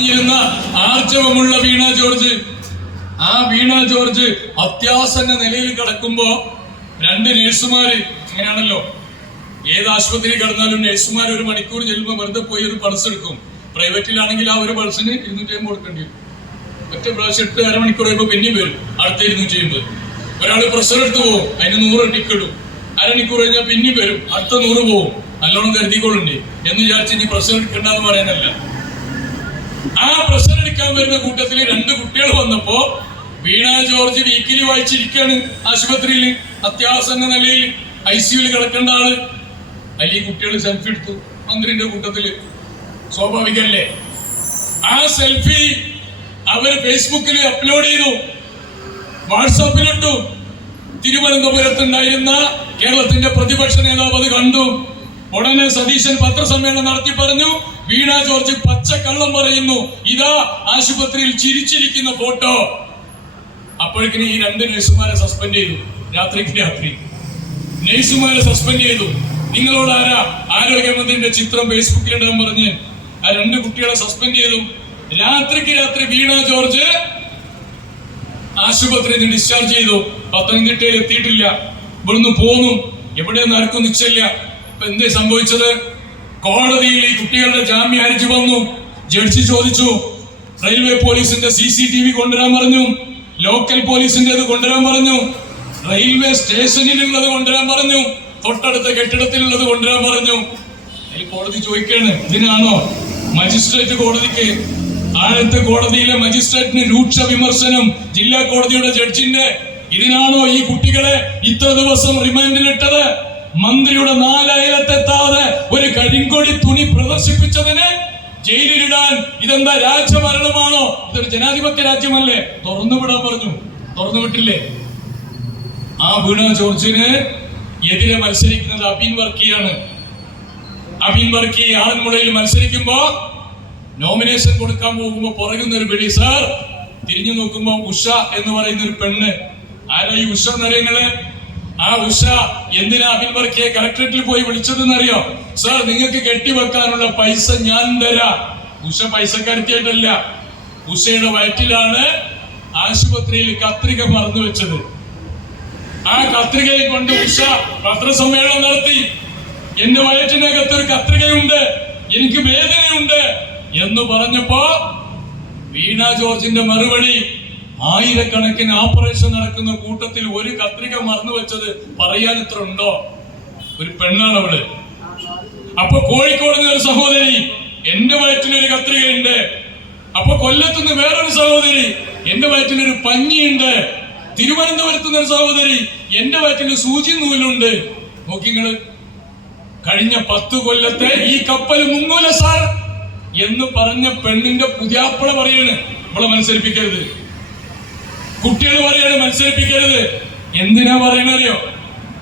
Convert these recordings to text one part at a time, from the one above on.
ആർജവമുള്ള വീണ George, ആ വീണ George അത്യാസന്ന നിലയിൽ കിടക്കുമ്പോ രണ്ട് നഴ്സുമാര്, അങ്ങനെയാണല്ലോ ഏത് ആശുപത്രി കിടന്നാലും നഴ്സുമാർ ഒരു മണിക്കൂർ ചെല്ലുമ്പോൾ വെറുതെ പോയി ഒരു പൾസ് എടുക്കും. പ്രൈവറ്റിലാണെങ്കിൽ ആ ഒരു പൾസിന് 250 കൊടുക്കേണ്ടി വരും. ഒറ്റ പ്രാവശ്യം എടുത്ത് അരമണിക്കൂർ കഴിയുമ്പോൾ പിന്നെയും വരും അടുത്ത 250. ഒരാൾ പ്രഷർ എടുത്ത് പോകും, അതിന് 100 ടിക്കിടും. അരമണിക്കൂർ കഴിഞ്ഞാൽ പിന്നെയും വരും, അടുത്ത 100 പോകും. നല്ലോണം കരുതിക്കൊള്ളുണ്ട് എന്ന് വിചാരിച്ച് ഇനി പ്രഷർ എടുക്കണ്ടെന്ന് പറയാനല്ല. ആ പ്രഷർ എടുക്കാൻ വരുന്ന കൂട്ടത്തിൽ 2 കുട്ടികൾ വന്നപ്പോ വീണ ജോർജ് വീക്കിലി വായിച്ചിരിക്കാണ് ആശുപത്രിയിൽ, അത്യാസന്ന നിലയിൽ ICUവിൽ കിടക്കേണ്ട ആള്. അതിൽ ഈ കുട്ടികൾ സെൽഫി എടുത്തു മന്ത്രിന്റെ കൂട്ടത്തില്. സ്വാഭാവികല്ലേ? ആ സെൽഫി അവർ ഫേസ്ബുക്കിൽ അപ്ലോഡ് ചെയ്തു, വാട്സാപ്പിലിട്ടു. തിരുവനന്തപുരത്തുണ്ടായിരുന്ന കേരളത്തിന്റെ പ്രതിപക്ഷ നേതാവ് അത് കണ്ടു. ഉടനെ സതീശൻ പത്രസമ്മേളനം നടത്തി പറഞ്ഞു, വീണ ജോർജ് പച്ചക്കള്ളം പറയുന്നു, ഇതാ ആശുപത്രിയിൽ ചിരിച്ചിരിക്കുന്ന ഫോട്ടോ. അപ്പോഴേക്കിന് ഈ 2 നഴ്സുമാരെ സസ്പെൻഡ് ചെയ്തു. രാത്രി നഴ്സുമാരെ സസ്പെൻഡ് ചെയ്തു. നിങ്ങളോട് ആരാ ആരോഗ്യമന്ത്രിന്റെ ചിത്രം ഫേസ്ബുക്കിലിടാൻ പറഞ്ഞ് ആ 2 കുട്ടികളെ സസ്പെൻഡ് ചെയ്തു. രാത്രി വീണ ജോർജ് ആശുപത്രിയിൽ നിന്ന് ഡിസ്ചാർജ് ചെയ്തു. പത്തനംതിട്ടയിൽ എത്തിയിട്ടില്ല, ഇവിടുന്ന് പോന്നു. എവിടെയൊന്നും ആർക്കും നിശ്ചയില്ല. ഇപ്പൊ എന്തേ സംഭവിച്ചത്? കോടതിയിൽ ഈ കുട്ടികളുടെ ജാമ്യ ഹർജി വന്നു. ജഡ്ജി ചോദിച്ചു, റെയിൽവേ പോലീസിന്റെ CCTV കൊണ്ടുവരാൻ പറഞ്ഞു, ലോക്കൽ പോലീസിന്റെ കൊണ്ടുവരാൻ പറഞ്ഞു, റെയിൽവേ സ്റ്റേഷനിലുള്ളത് കൊണ്ടുവരാൻ പറഞ്ഞു, തൊട്ടടുത്ത കെട്ടിടത്തിലുള്ളത് കൊണ്ടുവരാൻ പറഞ്ഞു. അതിൽ കോടതി ചോദിക്കാണ്, ഇതിനാണോ മജിസ്ട്രേറ്റ് കോടതിക്ക്, ആഴത്തെ കോടതിയിലെ മജിസ്ട്രേറ്റിന് രൂക്ഷ വിമർശനം ജില്ലാ കോടതിയുടെ ജഡ്ജിന്റെ, ഇതിനാണോ ഈ കുട്ടികളെ ഇത്ര ദിവസം റിമാൻഡിലിട്ടത്? മന്ത്രിയുടെ 4 അയലത്തെത്താതെ ഒരു കരിങ്കൊടി തുണി പ്രദർശിപ്പിച്ചതിന് ജയിലിലിടാൻ ഇതെന്താ രാജഭരണമാണോ? ഇതൊരു ജനാധിപത്യ രാജ്യമല്ലേ? തുറന്നുവിടാൻ പറഞ്ഞു, തുറന്നുവിട്ടില്ലേ? ആ വീണ ജോർജിന് എതിരെ മത്സരിക്കുന്നത് അബിൻ വർക്കിയാണ്. അബിൻ വർക്കി ആറന്മുളയിൽ മത്സരിക്കുമ്പോ നോമിനേഷൻ കൊടുക്കാൻ പോകുമ്പോ പുറകുന്ന ഒരു വിളി, സാർ. തിരിഞ്ഞു നോക്കുമ്പോ ഉഷ എന്ന് പറയുന്ന ഒരു പെണ്ണ്. ആരാ ഈ ഉഷ എന്നറിയങ്ങള്? ആ ഉഷ എന്തിനാ അബിൻ വർക്കിയെ കളക്ടറേറ്റിൽ പോയി വിളിച്ചതെന്നറിയോ? സാർ, നിങ്ങൾക്ക് കെട്ടിവെക്കാനുള്ള പൈസ ഞാൻ തരാം. ഉഷ പൈസക്കാരത്തിയായിട്ടല്ല, ഉഷയുടെ വയറ്റിലാണ് ആശുപത്രിയിൽ കത്രിക മറന്നു വെച്ചത്. ആ കത്രികയെ കൊണ്ട് ഉഷ പത്രസമ്മേളനം നടത്തി. എന്റെ വയറ്റിനകത്തൊരു കത്രികയുണ്ട്, എനിക്ക് വേദനയുണ്ട് എന്ന് പറഞ്ഞപ്പോ വീണ ജോർജിന്റെ മറുപടി, ആയിരക്കണക്കിന് ഓപ്പറേഷൻ നടക്കുന്ന കൂട്ടത്തിൽ ഒരു കത്രിക മറന്നു വെച്ചത് പറയാൻ ഇത്ര ഉണ്ടോ? ഒരു പെണ്ണാണ് അവള്. അപ്പൊ കോഴിക്കോട് ഒരു സഹോദരി, എന്റെ വയറ്റിലൊരു കത്രികയുണ്ട്. അപ്പൊ കൊല്ലത്തുനിന്ന് വേറൊരു സഹോദരി, എന്റെ വയറ്റിലൊരു പഞ്ഞിയുണ്ട്. തിരുവനന്തപുരത്തുനിന്ന് ഒരു സഹോദരി, എന്റെ വയറ്റിൽ സൂചി നൂലുണ്ട്. നോക്കിങ്ങള്, കഴിഞ്ഞ 10 കൊല്ലത്തെ ഈ കപ്പൽ മുങ്ങൂല സാർ എന്ന് പറഞ്ഞ പെണ്ണിന്റെ പുതിയാപ്പള പറയാണ്, നമ്മളെ മത്സരിപ്പിക്കരുത്. കുട്ടികൾ പറയാണ് മത്സരിപ്പിക്കരുത്. എന്തിനാ പറയണറിയോ?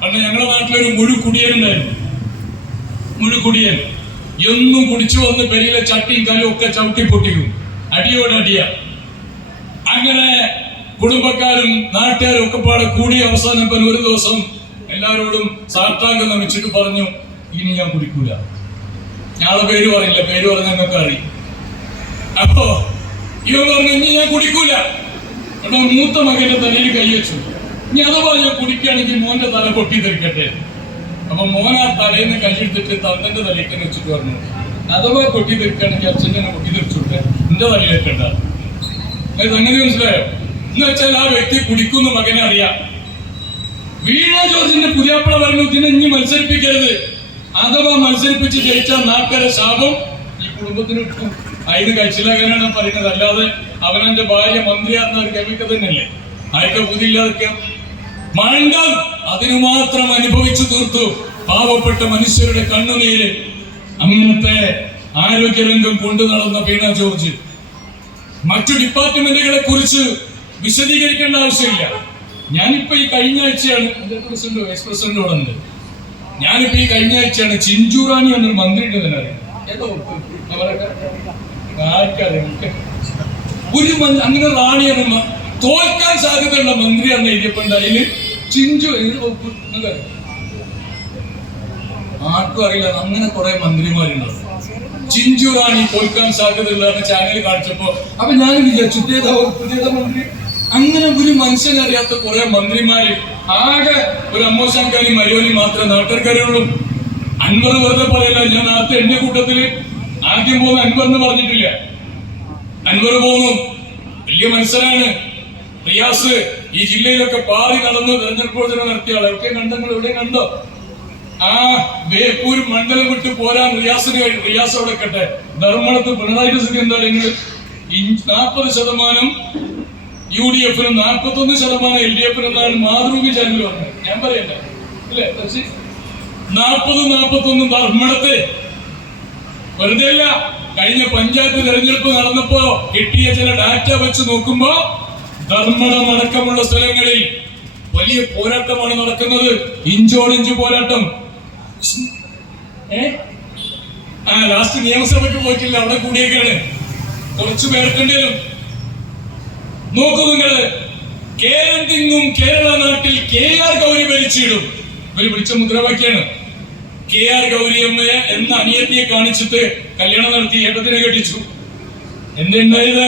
കാരണം ഞങ്ങളുടെ നാട്ടിലൊരു മുഴുക്കുടിയൻ ഉണ്ടായിരുന്നു. മുഴുക്കുടിയൻ എന്നും കുടിച്ചു വന്ന് പെരിയിലെ ചട്ടിയും കല്ലും ഒക്കെ ചവിട്ടി പൊട്ടിക്കും, അടിയോടടിയ. അങ്ങനെ കുടുംബക്കാരും നാട്ടുകാരും ഒക്കെ പാടെ കൂടിയ അവസാനം ഒരു ദിവസം എല്ലാവരോടും സാഷ്ടാംഗം നമിച്ചിട്ട് പറഞ്ഞു, ഇനി ഞാൻ കുടിക്കൂല. ഞങ്ങളെ പേര് പറയില്ല, പേര് പറഞ്ഞ ഞങ്ങൾക്ക് അറിയും. അപ്പോ ഇവ പറഞ്ഞു, ഇനി ഞാൻ കുടിക്കൂല. എടാ, മൂത്ത മകന്റെ തലയിൽ കൈവച്ചു, ഇനി അഥവാ ഞാൻ കുടിക്കുകയാണെങ്കിൽ മോന്റെ തല പൊട്ടിത്തെറിക്കട്ടെ. അപ്പൊ മോൻ ആ തലേന്ന് കൈയെടുത്തിട്ട് തന്തന്റെ തലയ്ക്ക് വെച്ചിട്ട് പറഞ്ഞു, അഥവാ പൊട്ടിത്തെറിക്കുകയാണെങ്കിൽ അച്ഛനെ പൊട്ടിത്തെറിച്ചോട്ടെ, എന്റെ തലയിൽ വെക്കണ്ട. സംഗതി മനസ്സിലായോ? എന്ന് വെച്ചാൽ ആ വ്യക്തി കുടിക്കുന്ന മകനെ അറിയാം. വീണ ജോർജിന്റെ പുതിയാപ്പള പറഞ്ഞു, ഇതിനെ ഇനി മത്സരിപ്പിക്കരുത്. അഥവാ മത്സരിപ്പിച്ച് ജയിച്ചാൽ നാട്ടുകാരെ ശാപം ഈ കുടുംബത്തിന് കിട്ടും. അതിന് കഴിച്ചിലാകാനാണ് പറയുന്നത്. അല്ലാതെ അവനന്റെ ഭാര്യ മന്ത്രിയാകുന്ന ഒരു കവിക്ക് തന്നെയല്ലേ? ആർക്കെ ബുദ്ധിയില്ലാതൊക്കെ മണ്ടം അതിനു മാത്രം അനുഭവിച്ചു തീർത്തു പാവപ്പെട്ട മനുഷ്യരുടെ കണ്ണുനീര്. അങ്ങനത്തെ ആരോഗ്യരംഗം കൊണ്ടു നടന്ന വീണ ജോർജ് മറ്റു ഡിപ്പാർട്ട്മെന്റുകളെ കുറിച്ച് വിശദീകരിക്കേണ്ട ആവശ്യമില്ല. ഞാനിപ്പോ ഈ കഴിഞ്ഞ ആഴ്ചയാണ് പ്രസിഡന്റ് വൈസ് പ്രസിഡന്റോടുണ്ട്. ഞാനിപ്പോ ഈ കഴിഞ്ഞ ആഴ്ചയാണ് ചിഞ്ചുറാണി എന്നൊരു മന്ത്രിയുടെ തന്നെ അറിയാം. ഒരു അങ്ങനെ റാണിയാണ് തോൽക്കാൻ സാധ്യതയുള്ള മന്ത്രിയാണ് എഴുതിയപ്പോണ്ട് അതില് ചിഞ്ചു ആർക്കും അറിയില്ല. അങ്ങനെ കുറെ മന്ത്രിമാരുണ്ടാവും. ചിഞ്ചു റാണി തോൽക്കാൻ സാധ്യതയുള്ളതാണ് ചാനൽ കാണിച്ചപ്പോ. അപ്പൊ ഞാൻ വിചാരിച്ചു പുതിയ മന്ത്രി, അങ്ങനെ ഒരു മനുഷ്യനറിയാത്ത കുറെ മന്ത്രിമാര്, ആകെ ഒരു അമ്മോശാങ്കാരി മരിയോലി മാത്രമേ നാട്ടുകാരുള്ളൂ. അൻവർ വെറുതെ പറയില്ല. ഞാൻ നേരത്തെ എന്റെ കൂട്ടത്തില് ആദ്യം പോകുന്ന അൻവറിന് പറഞ്ഞിട്ടില്ല. അൻവർ പോകുന്നു, വലിയ മത്സരാണ്. റിയാസ് ഈ ജില്ലയിലൊക്കെ പാറി നടന്ന് തെരഞ്ഞെടുപ്പ് പ്രചരണം നടത്തിയ ആളെ ഒക്കെ കണ്ടങ്ങൾ എവിടെ കണ്ടോ? ആ ബേപ്പൂർ മണ്ഡലം വിട്ട് പോരാൻ റിയാസ് അവിടെ കട്ടെ. ധർമ്മടത്ത് പിണറായിയുടെ സ്ഥിതി എന്താ? 40% UDF-നും 41% LDF-നും എന്നാണ് മാതൃഭൂമി ചാനൽ പറഞ്ഞത്. ഞാൻ പറയണ്ട അല്ലേ? 40-41 ധർമ്മടത്ത് വെറുതെ അല്ല. കഴിഞ്ഞ പഞ്ചായത്ത് തെരഞ്ഞെടുപ്പ് നടന്നപ്പോ കിട്ടിയ ചില ഡാറ്റ വെച്ച് നോക്കുമ്പോ ധർമ്മടം അടക്കമുള്ള സ്ഥലങ്ങളിൽ വലിയ പോരാട്ടമാണ് നടക്കുന്നത്. ഇഞ്ചോടിഞ്ച് പോരാട്ടം. ലാസ്റ്റ് നിയമസഭയ്ക്ക് പോയിട്ടില്ല, അവിടെ കൂടിയേക്കാണ്. കുറച്ചു പേർക്കുണ്ടേലും നോക്കൂ നിങ്ങള്. കേരം തിങ്ങും കേരള നാട്ടിൽ KR ഗൗരി ഭരിച്ചിടും. ഇവര് വിളിച്ച മുദ്രാവാക്യാണ്. KR ഗൗരിയമ്മയെ എന്ന അനിയത്തിയെ കാണിച്ചിട്ട് കല്യാണം നടത്തി ഏട്ടത്തിനെ കെട്ടിച്ചു. എന്തുണ്ടായത്?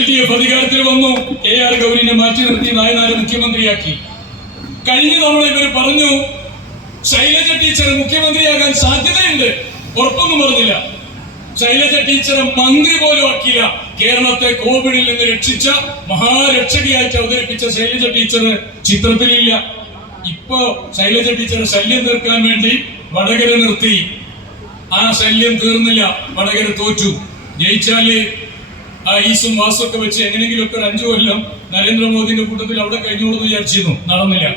LDF അധികാരത്തിൽ വന്നു. KR ഗൗരിനെ മാറ്റി നിർത്തി നായനാരെ മുഖ്യമന്ത്രിയാക്കി. കഴിഞ്ഞ തവണ ഇവര് പറഞ്ഞു ശൈലജ ടീച്ചർ മുഖ്യമന്ത്രിയാകാൻ സാധ്യതയുണ്ട്, ഉറപ്പൊന്നും പറഞ്ഞില്ല. ശൈലജ ടീച്ചറെ മന്ത്രി പോലും ആക്കിയില്ല. കേരളത്തെ കോവിഡിൽ നിന്ന് രക്ഷിച്ച മഹാരക്ഷകയായിട്ട് അവതരിപ്പിച്ച ശൈലജ ടീച്ചർ ചിത്രത്തിലില്ല. ഇപ്പോ ശൈലജ ടീച്ചറെ ശല്യം തീർക്കാൻ വേണ്ടി വടകര നിർത്തി. ആ ശല്യം തീർന്നില്ല, വടകര തോറ്റു. ജയിച്ചാല് ആ ഈസും വാസും ഒക്കെ വെച്ച് എങ്ങനെയെങ്കിലും ഒക്കെ 5 കൊല്ലം നരേന്ദ്രമോദിന്റെ കൂട്ടത്തിൽ അവിടെ കഴിഞ്ഞോളൂ വിചാരിച്ചിരുന്നു, നടന്നില്ല.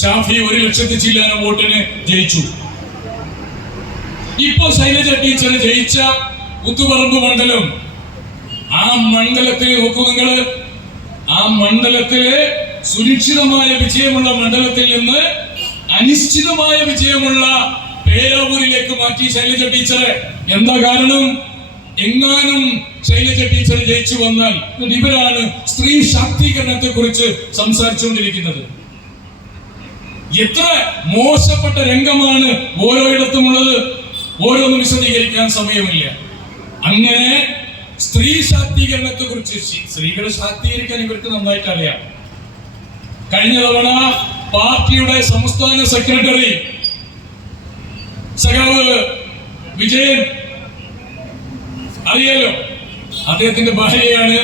ഷാഫി 1 ലക്ഷത്തി ചില്ലാനം വോട്ടിന് ജയിച്ചു. ഇപ്പോ ശൈലജ ടീച്ചർ ജയിച്ച പുത്തുപറമ്പ് മണ്ഡലം, ആ മണ്ഡലത്തിൽ നോക്കൂ നിങ്ങള്. ആ മണ്ഡലത്തിലെ സുരക്ഷിതമായ വിജയമുള്ള മണ്ഡലത്തിൽ നിന്ന് അനിശ്ചിതമായ വിജയമുള്ള പേരാവൂരിലേക്ക് മാറ്റി ശൈലജ ടീച്ചറെ. എന്താ കാരണം? എങ്ങാനും ശൈലജ ടീച്ചർ ജയിച്ചു വന്നാൽ ഇവരാണ് സ്ത്രീ ശാക്തീകരണത്തെ കുറിച്ച് സംസാരിച്ചുകൊണ്ടിരിക്കുന്നത്. എത്ര മോശപ്പെട്ട രംഗമാണ് ഓരോയിടത്തുമുള്ളത്. ഓരോന്നും വിശദീകരിക്കാൻ സമയമില്ല. അങ്ങനെ സ്ത്രീ ശാക്തീകരണത്തെ കുറിച്ച്, സ്ത്രീകളെ ശാക്തീകരിക്കാൻ ഇവർക്ക് നന്നായിട്ട് അറിയാം. കഴിഞ്ഞ തവണ പാർട്ടിയുടെ സംസ്ഥാന സെക്രട്ടറി സഖാവ് വിജയൻ, അറിയാലോ, അദ്ദേഹത്തിന്റെ ഭാര്യയാണ്,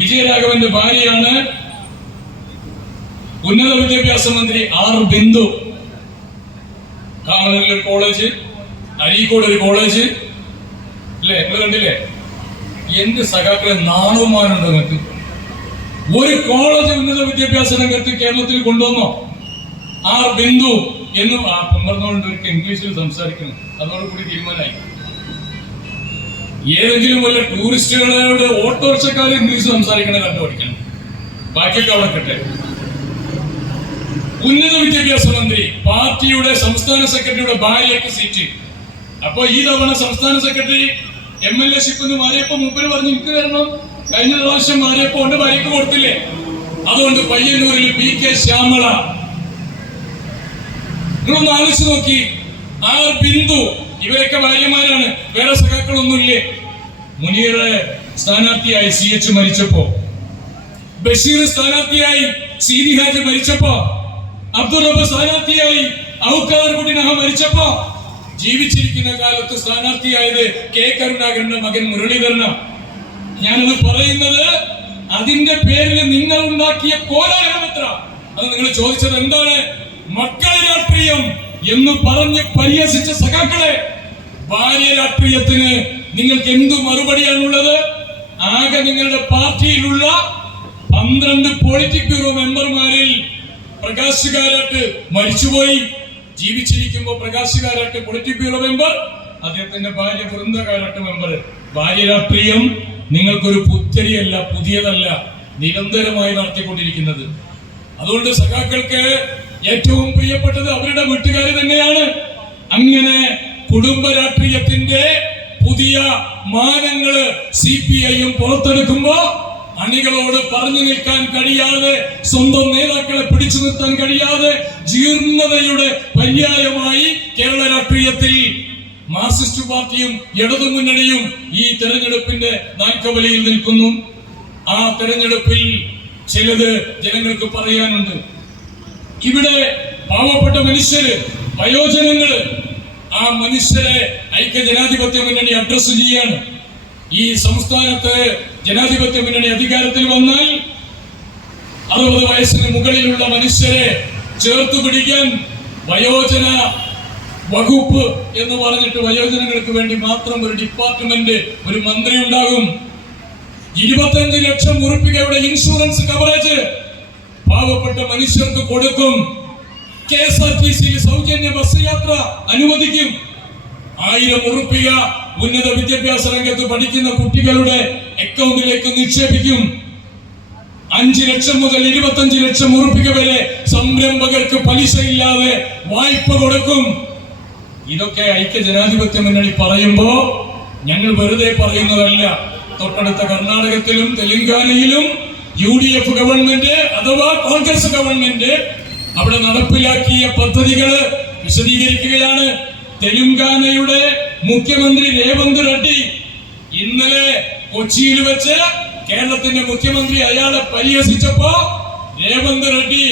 വിജയരാഘവന്റെ ഭാര്യയാണ് ഉന്നത വിദ്യാഭ്യാസ മന്ത്രി R ബിന്ദു. കാമനൂരിൽ ഒരു കോളേജ്, അരീക്കോട് ഒരു കോളേജ്, അല്ലേ? നിങ്ങൾ കണ്ടില്ലേ? എന്ത് സഖാക്കളെ നാണവുമാനുണ്ടോ നിങ്ങൾക്ക്? ഒരു കോളേജ് ഉന്നത വിദ്യാഭ്യാസ രംഗത്ത് കേരളത്തിൽ കൊണ്ടുവന്നോ? R ബിന്ദു എന്ന് പറഞ്ഞുകൊണ്ട് ഇംഗ്ലീഷിൽ സംസാരിക്കണം. അതോടുകൂടി തീരുമാനമായി. ഏതെങ്കിലും വല്ല ടൂറിസ്റ്റുകളുടെ ഓട്ടോറിക്ഷക്കാർ ഇംഗ്ലീഷ് സംസാരിക്കണേ കണ്ടുപിടിക്കണം. ബാക്കിയൊക്കെ അവിടെ കട്ടെ. ഉന്നത വിദ്യാഭ്യാസ മന്ത്രി, പാർട്ടിയുടെ സംസ്ഥാന സെക്രട്ടറിയുടെ ഭാര്യയ്ക്ക് സീറ്റ്. അപ്പൊ ഈ തവണ സംസ്ഥാന സെക്രട്ടറി MLA ഷിപ്പ് മാറിയപ്പോ മൂപ്പര് പറഞ്ഞു എനിക്ക് തരണം. കഴിഞ്ഞ പ്രാവശ്യം മാറിയപ്പോ കൊണ്ട് ഭാര്യക്ക് കൊടുത്തില്ലേ? അതുകൊണ്ട് പയ്യന്നൂരിൽ PK ശ്യാമള. നിങ്ങളൊന്ന് ആലോചിച്ച് നോക്കി. R ബിന്ദു, ഇവരൊക്കെ ഭാര്യമാരാണ്. വേറെ സഖാക്കളൊന്നുമില്ലേ? മുനീറെ സ്ഥാനാർത്ഥിയായി CH മരിച്ചപ്പോ, ബഷീർ സ്ഥാനാർത്ഥിയായി സീതി ഹാജി മരിച്ചപ്പോ, അബ്ദുറബ്ബ് സ്ഥാനാർത്ഥിയായി ഔക്കാർ കുട്ടിനഹ മരിച്ചപ്പോ, ജീവിച്ചിരിക്കുന്ന കാലത്ത് സ്ഥാനാർത്ഥിയായത് K കരുണാകരന്റെ മകൻ മുരളീധരനാണ്. ഞാനത് പറയുന്നത് അതിന്റെ പേരിൽ നിങ്ങൾ ഉണ്ടാക്കിയ കോലാഹലം എത്ര? അത് നിങ്ങൾ ചോദിച്ചത് എന്താണ്? മക്കളെ രാഷ്ട്രീയം എന്ന് പറഞ്ഞ് പരിഹസിച്ച സഖാക്കളെ, ഭാര്യ രാഷ്ട്രീയത്തിന് നിങ്ങൾക്ക് എന്തു മറുപടിയാണുള്ളത്? ആകെ നിങ്ങളുടെ പാർട്ടിയിലുള്ള 12 പോളിറ്റിക് ബ്യൂറോ മെമ്പർമാരിൽ പ്രകാശ് കാരാട്ട് മരിച്ചുപോയി. ജീവിച്ചിരിക്കുമ്പോ Prakash Karat politic bureau member, അദ്ദേഹത്തിന്റെ ഭാര്യ വൃന്ദ കാരാട്ട് മെമ്പർ. ഭാര്യ രാഷ്ട്രീയം നിങ്ങൾക്കൊരു പുത്തരിയല്ല, പുതിയതല്ല, നിരന്തരമായി നടത്തിക്കൊണ്ടിരിക്കുന്നത്. അതുകൊണ്ട് സഖാക്കൾക്ക് ഏറ്റവും പ്രിയപ്പെട്ടത് അവരുടെ വീട്ടുകാർ തന്നെയാണ്. അങ്ങനെ കുടുംബ രാഷ്ട്രീയത്തിന്റെ പുതിയ മാനങ്ങള് CPIയും പുറത്തെടുക്കുമ്പോ അണികളോട് പറഞ്ഞു നിൽക്കാൻ കഴിയാതെ, സ്വന്തം നേതാക്കളെ പിടിച്ചു നിർത്താൻ കഴിയാതെ, ജീർണതയുടെ പര്യായമായി കേരള രാഷ്ട്രീയത്തിൽ മാർക്സിസ്റ്റ് പാർട്ടിയും ഇടതു മുന്നണിയും ഈ തെരഞ്ഞെടുപ്പിന്റെ നാൽക്കവലയിൽ നിൽക്കുന്നു. ആ തെരഞ്ഞെടുപ്പിൽ ചിലത് ജനങ്ങൾക്ക് പറയാനുണ്ട്. ഇവിടെ പാവപ്പെട്ട മനുഷ്യര്, വയോജനങ്ങള്, ആ മനുഷ്യരെ ഐക്യ ജനാധിപത്യ മുന്നണി അഡ്രസ് ചെയ്യാണ്. ഈ സംസ്ഥാനത്ത് ജനാധിപത്യ മുന്നണി അധികാരത്തിൽ വന്നാൽ 60 വയസ്സിന് മുകളിലുള്ള മനുഷ്യരെ ചേർത്ത് പിടിക്കാൻ വയോജന വകുപ്പ് എന്ന് പറഞ്ഞിട്ട് വയോജനങ്ങൾക്ക് വേണ്ടി മാത്രം ഒരു ഡിപ്പാർട്ട്മെന്റ്, ഒരു മന്ത്രി ഉണ്ടാകും. 25 ലക്ഷം രൂപയുടെ ഇൻഷുറൻസ് കവറേജ് പാവപ്പെട്ട മനുഷ്യർക്ക് കൊടുക്കും. KSRTC സൗജന്യ ബസ് യാത്ര അനുവദിക്കും. 1000 രൂപ ഉന്നത വിദ്യാഭ്യാസ രംഗത്ത് പഠിക്കുന്ന കുട്ടികളുടെ അക്കൗണ്ടിലേക്ക് നിക്ഷേപിക്കും. 5 ലക്ഷം മുതൽ 25 ലക്ഷം രൂപ വരെ സംരംഭകർക്ക് പലിശയില്ലാതെ വായ്പ കൊടുക്കും. ഇതൊക്കെ ഐക്യ ജനാധിപത്യ മുന്നണി പറയുമ്പോ ഞങ്ങൾ വെറുതെ പറയുന്നതല്ല. തൊട്ടടുത്ത കർണാടകത്തിലും തെലങ്കാനയിലും UDF ഗവൺമെന്റ് അഥവാ കോൺഗ്രസ് ഗവൺമെന്റ് അവിടെ നടപ്പിലാക്കിയ പദ്ധതികള് വിശദീകരിക്കുകയാണ്. തെലങ്കാനയുടെ മുഖ്യമന്ത്രി രേവന്ത് റെഡ്ഡി ഇന്നലെ കൊച്ചിയിൽ വെച്ച് കേരളത്തിന്റെ മുഖ്യമന്ത്രി അയാളെ പരിഹസിച്ചപ്പോ രേവന്ത് റെഡ്ഡി,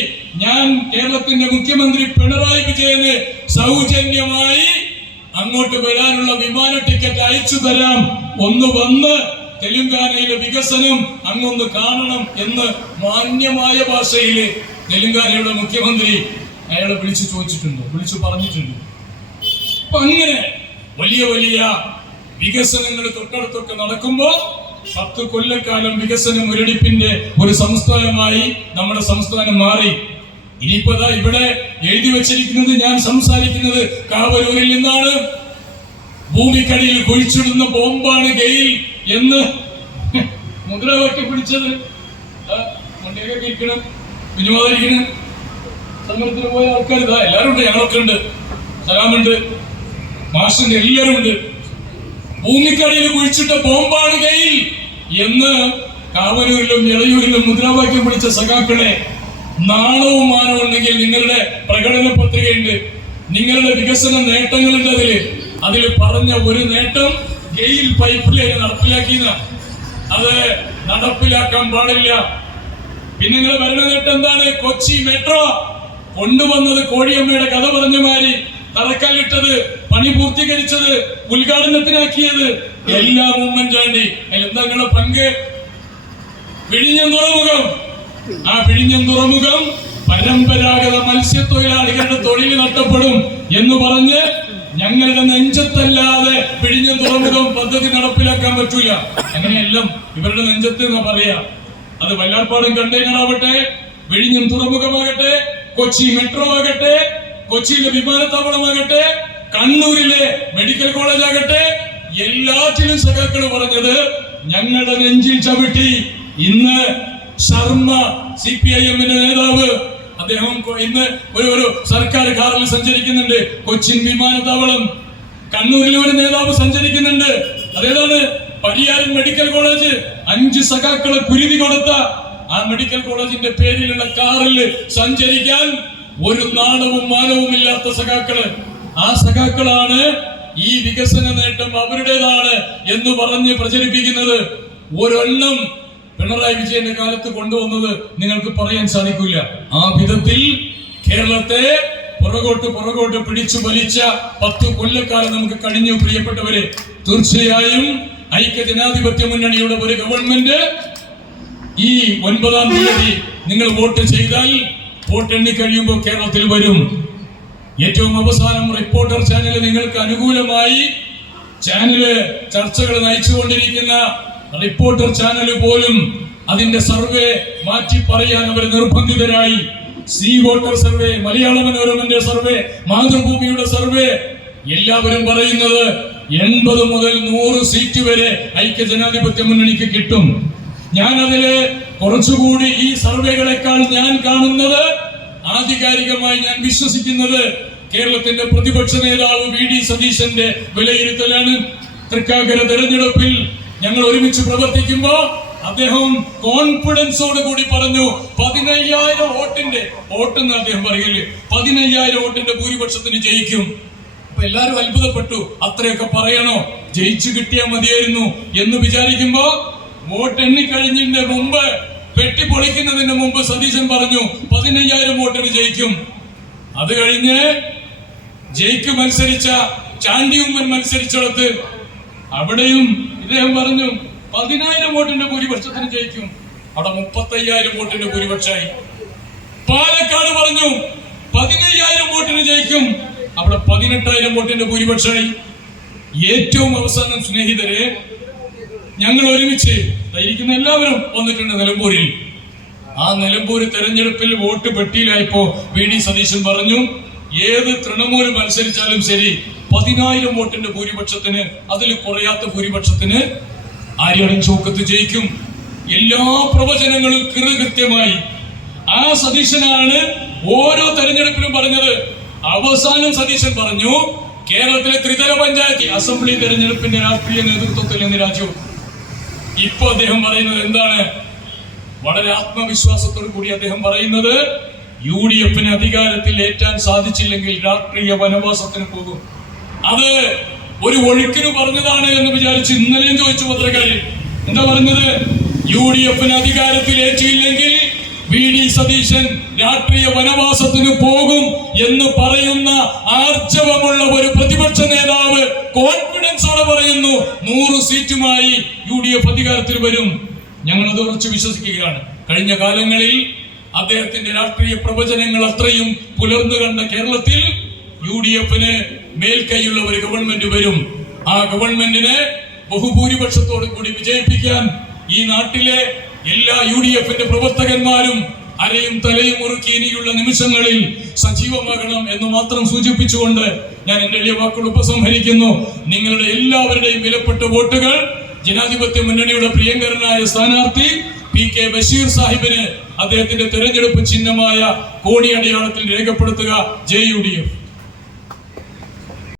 ഞാൻ കേരളത്തിന്റെ മുഖ്യമന്ത്രി പിണറായി വിജയന് സൗജന്യമായി അങ്ങോട്ട് വരാനുള്ള വിമാന ടിക്കറ്റ് അയച്ചു തരാം, ഒന്ന് വന്ന് തെലങ്കാനയിലെ വികസനം അങ്ങൊന്ന് കാണണം എന്ന് മാന്യമായ ഭാഷയില് തെലങ്കാനയുടെ മുഖ്യമന്ത്രി അയാളെ വിളിച്ചു ചോദിച്ചിട്ടുണ്ട്, വിളിച്ചു പറഞ്ഞിട്ടുണ്ട്. അപ്പൊ അങ്ങനെ വലിയ വലിയ വികസനങ്ങൾ തൊട്ടടുത്തൊക്കെ നടക്കുമ്പോ 10 കൊല്ലക്കാലം വികസന മുരടിപ്പിന്റെ ഒരു സംസ്ഥാനമായി നമ്മുടെ സംസ്ഥാനം മാറി. ഇനിയിപ്പോ ഇവിടെ എഴുതി വെച്ചിരിക്കുന്നത്, ഞാൻ സംസാരിക്കുന്നത് കാവലൂരിൽ നിന്നാണ്. ഭൂമിക്കടിയിൽ കുഴിച്ചിടുന്ന ബോംബാണ് ഗെയിൽ എന്ന് മുദ്രാവാക്യം പിടിച്ചത്. മണ്ടയൊക്കെ ഇരിക്കണം, കുഞ്ഞുമാതിരിക്കണം, സമരത്തിന് പോയ ആൾക്കാർ ഇതാ എല്ലാവരും ഉണ്ട്. ഞങ്ങളൊക്കെ ഉണ്ട്, സലാമുണ്ട്, മാഷിന്റെ എല്ലാവരും ഉണ്ട്. ഭൂമിക്കടിയിൽ കുഴിച്ചിട്ട ബോംബാണ് ഗെയിൽ എന്ന് കാവലൂരിലും എളയൂരിലും മുദ്രാവാക്യം പിടിച്ച സഖാക്കളെ, നാണവും മാനവും ഉണ്ടെങ്കിൽ നിങ്ങളുടെ പ്രകടന പത്രികയുണ്ട്, നിങ്ങളുടെ വികസന നേട്ടങ്ങളുണ്ട്. അതിൽ പറഞ്ഞ ഒരു നേട്ടം ഗെയിൽ പൈപ്പ് ലൈൻ നടപ്പിലാക്കിയ, അത് നടപ്പിലാക്കാൻ പാടില്ല. പിന്നെ നിങ്ങളുടെ ഭരണ നേട്ടം എന്താണ്? കൊച്ചി മെട്രോ കൊണ്ടുവന്നത്, കോഴിയമ്മയുടെ കഥ പറഞ്ഞ മാതിരി തറക്കല്ലിട്ടത്, പണി പൂർത്തീകരിച്ചത്, ഉദ്ഘാടനത്തിനാക്കിയത് എല്ലാം ഉമ്മൻചാണ്ടി. അതിലെന്താ നിങ്ങളുടെ പങ്ക്? വിഴിഞ്ഞം തുറമുഖം, ആ വിഴിഞ്ഞം തുറമുഖം പരമ്പരാഗത മത്സ്യത്തൊഴിലാളികളുടെ തൊഴിൽ നഷ്ടപ്പെടും എന്ന് പറഞ്ഞ് ഞങ്ങളുടെ നെഞ്ചത്തല്ലാതെ വിഴിഞ്ഞം തുറമുഖം പദ്ധതി നടപ്പിലാക്കാൻ പറ്റൂല. അങ്ങനെയെല്ലാം ഇവരുടെ നെഞ്ചത്ത് എന്നാ പറയാ. അത് വല്ലാർപാടം കണ്ടെയ്നർ ആവട്ടെ, വിഴിഞ്ഞം തുറമുഖമാകട്ടെ, കൊച്ചി മെട്രോ ആകട്ടെ, കൊച്ചിയിലെ വിമാനത്താവളമാകട്ടെ, കണ്ണൂരിലെ മെഡിക്കൽ കോളേജ് ആകട്ടെ, എല്ലാറ്റിലും സഖാക്കൾ പറഞ്ഞത് ഞങ്ങളുടെ നെഞ്ചിൽ ചവിട്ടി. ഇന്ന് ശർമ്മ CPIM-ന്റെ നേതാവ്, അദ്ദേഹം ഇന്ന് ഒരു സർക്കാർ കാറിൽ സഞ്ചരിക്കുന്നുണ്ട്. കൊച്ചിൻ വിമാനത്താവളം, കണ്ണൂരിലെ ഒരു നേതാവ് സഞ്ചരിക്കുന്നുണ്ട്. അതേതാണ്? പരിയാരൻ മെഡിക്കൽ കോളേജ്. 5 സഖാക്കളെ കുരുതി കൊടുത്ത ആ മെഡിക്കൽ കോളേജിന്റെ പേരിലുള്ള കാറിൽ സഞ്ചരിക്കാൻ ഒരു നാണവും മാനവും ഇല്ലാത്ത സഖാക്കള്. ആ സഖാക്കളാണ് ഈ വികസന നേട്ടം അവരുടേതാണ് എന്ന് പറഞ്ഞ് പ്രചരിപ്പിക്കുന്നത്. ഒരെണ്ണം പിണറായി വിജയന്റെ കാലത്ത് കൊണ്ടുവന്നത് നിങ്ങൾക്ക് പറയാൻ സാധിക്കില്ല. ആ വിധത്തിൽ കേരളത്തെ പുറകോട്ട് പിടിച്ചു വലിച്ച 10 കൊല്ലക്കാലം നമുക്ക് കഴിഞ്ഞു. പ്രിയപ്പെട്ടവരെ, തീർച്ചയായും ഐക്യ ജനാധിപത്യ മുന്നണിയുടെ ഒരു ഗവൺമെന്റ് ഈ 9-ാം തീയതി നിങ്ങൾ വോട്ട് ചെയ്താൽ, വോട്ട് എണ്ണി കഴിയുമ്പോൾ കേരളത്തിൽ വരും. ഏറ്റവും അവസാനം റിപ്പോർട്ടർ ചാനൽ നിങ്ങൾക്ക് അനുകൂലമായി ചർച്ചകൾ നയിച്ചുകൊണ്ടിരിക്കുന്ന റിപ്പോർട്ടർ ചാനൽ പോലും അതിന്റെ സർവേ മാറ്റി പറയാൻ അവർ നിർബന്ധിതരായി. സി വോട്ടർ സർവേ, മലയാള മനോരമന്റെ സർവേ, മാതൃഭൂമിയുടെ സർവേ, എല്ലാവരും പറയുന്നത് 80 മുതൽ 100 സീറ്റ് വരെ ഐക്യ ജനാധിപത്യ മുന്നണിക്ക് കിട്ടും. ഞാൻ അതില് കുറച്ചുകൂടി ഈ സർവേകളെക്കാൾ ഞാൻ കാണുന്നത്, ആധികാരികമായി ഞാൻ വിശ്വസിക്കുന്നത്, കേരളത്തിന്റെ പ്രതിപക്ഷ നേതാവ് VD സതീശന്റെ വിലയിരുത്തലാണ്. തൃക്കാക്കര തെരഞ്ഞെടുപ്പിൽ ഞങ്ങൾ ഒരുമിച്ച് പ്രവർത്തിക്കുമ്പോ അദ്ദേഹം കോൺഫിഡൻസോട് കൂടി പറഞ്ഞു 15,000 വോട്ടിന്റെ വോട്ടെന്ന് അദ്ദേഹം പറയില്ലേ, 15,000 വോട്ടിന്റെ ഭൂരിപക്ഷത്തിന് ജയിക്കും. അപ്പൊ എല്ലാരും അത്ഭുതപ്പെട്ടു. അത്രയൊക്കെ പറയണോ? ജയിച്ചു കിട്ടിയാൽ മതിയായിരുന്നു എന്ന് വിചാരിക്കുമ്പോ വോട്ട് എണ്ണിക്കഴിഞ്ഞതിന്റെ മുമ്പ്, പെട്ടി പൊളിക്കുന്നതിന് മുമ്പ് സതീശൻ പറഞ്ഞു 15,000 വോട്ടിന് ജയിക്കും. അത് കഴിഞ്ഞ് ജയിക്ക് മത്സരിച്ച ചാണ്ടിയുമ്മൻ മത്സരിച്ചിടത്ത് അവിടെയും ഇദ്ദേഹം പറഞ്ഞു 10,000 വോട്ടിന്റെ ഭൂരിപക്ഷത്തിന് ജയിക്കും. അവിടെ 35,000 വോട്ടിന്റെ ഭൂരിപക്ഷമായി. പാലക്കാട് പറഞ്ഞു 15,000 വോട്ടിന് ജയിക്കും. അവിടെ 18,000 വോട്ടിന്റെ ഭൂരിപക്ഷമായി. ഏറ്റവും അവസാനം സ്നേഹിതരെ, ഞങ്ങൾ ഒരുമിച്ച് ഇരിക്കുന്ന എല്ലാവരും വന്നിട്ടുണ്ട് നിലമ്പൂരിൽ. ആ നിലമ്പൂര് തെരഞ്ഞെടുപ്പിൽ വോട്ട് പെട്ടിയിലായപ്പോ വി ഡി സതീശൻ പറഞ്ഞു, ഏത് തൃണമൂല് മത്സരിച്ചാലും ശരി 10,000 വോട്ടിന്റെ ഭൂരിപക്ഷത്തിന്, അതിൽ കുറയാത്ത ഭൂരിപക്ഷത്തിന് ആര്യാടൻ ഷൗക്കത്ത് ജയിക്കും. എല്ലാ പ്രവചനങ്ങളും കൃത്യമായി ആ സതീശനാണ് ഓരോ തെരഞ്ഞെടുപ്പിലും പറഞ്ഞത്. അവസാനം സതീശൻ പറഞ്ഞു, കേരളത്തിലെ ത്രിതല പഞ്ചായത്ത് അസംബ്ലി തെരഞ്ഞെടുപ്പിന്റെ രാഷ്ട്രീയ നേതൃത്വത്തിൽ നിന്ന് രാജിവെക്കും. ഇപ്പൊ അദ്ദേഹം പറയുന്നത് എന്താണ്? വളരെ ആത്മവിശ്വാസത്തോടു കൂടി അദ്ദേഹം പറയുന്നത്, UDF അധികാരത്തിൽ ഏറ്റാൻ സാധിച്ചില്ലെങ്കിൽ രാഷ്ട്രീയ വനവാസത്തിന് പോകും. അത് ഒരു ഒഴുക്കിന് പറഞ്ഞതാണ് എന്ന് വിചാരിച്ച് ഇന്നലെയും ചോദിച്ചു പത്രക്കാരിൽ. എന്താ പറഞ്ഞത്? UDF അധികാരത്തിൽ ഏറ്റില്ലെങ്കിൽ VD സതീശൻ രാഷ്ട്രീയ വനവാസത്തിന് പോകും എന്ന് പറയുന്ന ആർജവമുള്ള ഒരു പ്രതിപക്ഷ നേതാവ് കോൺഫിഡൻസോടെ പറയുന്നു 100 സീറ്റുമായി UDF അധികാരത്തിൽ വരും. ഞങ്ങളത് ഉറച്ചു വിശ്വസിക്കുകയാണ്. കഴിഞ്ഞ കാലങ്ങളിൽ അദ്ദേഹത്തിന്റെ രാഷ്ട്രീയ പ്രവചനങ്ങൾ അത്രയും പുലർന്നു കണ്ട കേരളത്തിൽ UDF മേൽക്കൈയുള്ള ഒരു ഗവൺമെന്റ് വരും. ആ ഗവൺമെന്റിനെ ബഹുഭൂരിപക്ഷത്തോടു കൂടി വിജയിപ്പിക്കാൻ ഈ നാട്ടിലെ എല്ലാ UDF പ്രവർത്തകന്മാരും അരയും തലയും മുറുക്കി ഇനിയുള്ള നിമിഷങ്ങളിൽ സജീവമാകണം എന്ന് മാത്രം സൂചിപ്പിച്ചുകൊണ്ട് ഞാൻ എന്റെ എളിയ വാക്കുകൾ ഉപസംഹരിക്കുന്നു. നിങ്ങളുടെ എല്ലാവരുടെയും വിലപ്പെട്ട വോട്ടുകൾ ജനാധിപത്യ മുന്നണിയുടെ പ്രിയങ്കരനായ സ്ഥാനാർത്ഥി PK ബഷീർ സാഹിബിന് അദ്ദേഹത്തിന്റെ തെരഞ്ഞെടുപ്പ് ചിഹ്നമായ കോണി അടയാളത്തിൽ രേഖപ്പെടുത്തുക. ജയ് UDF.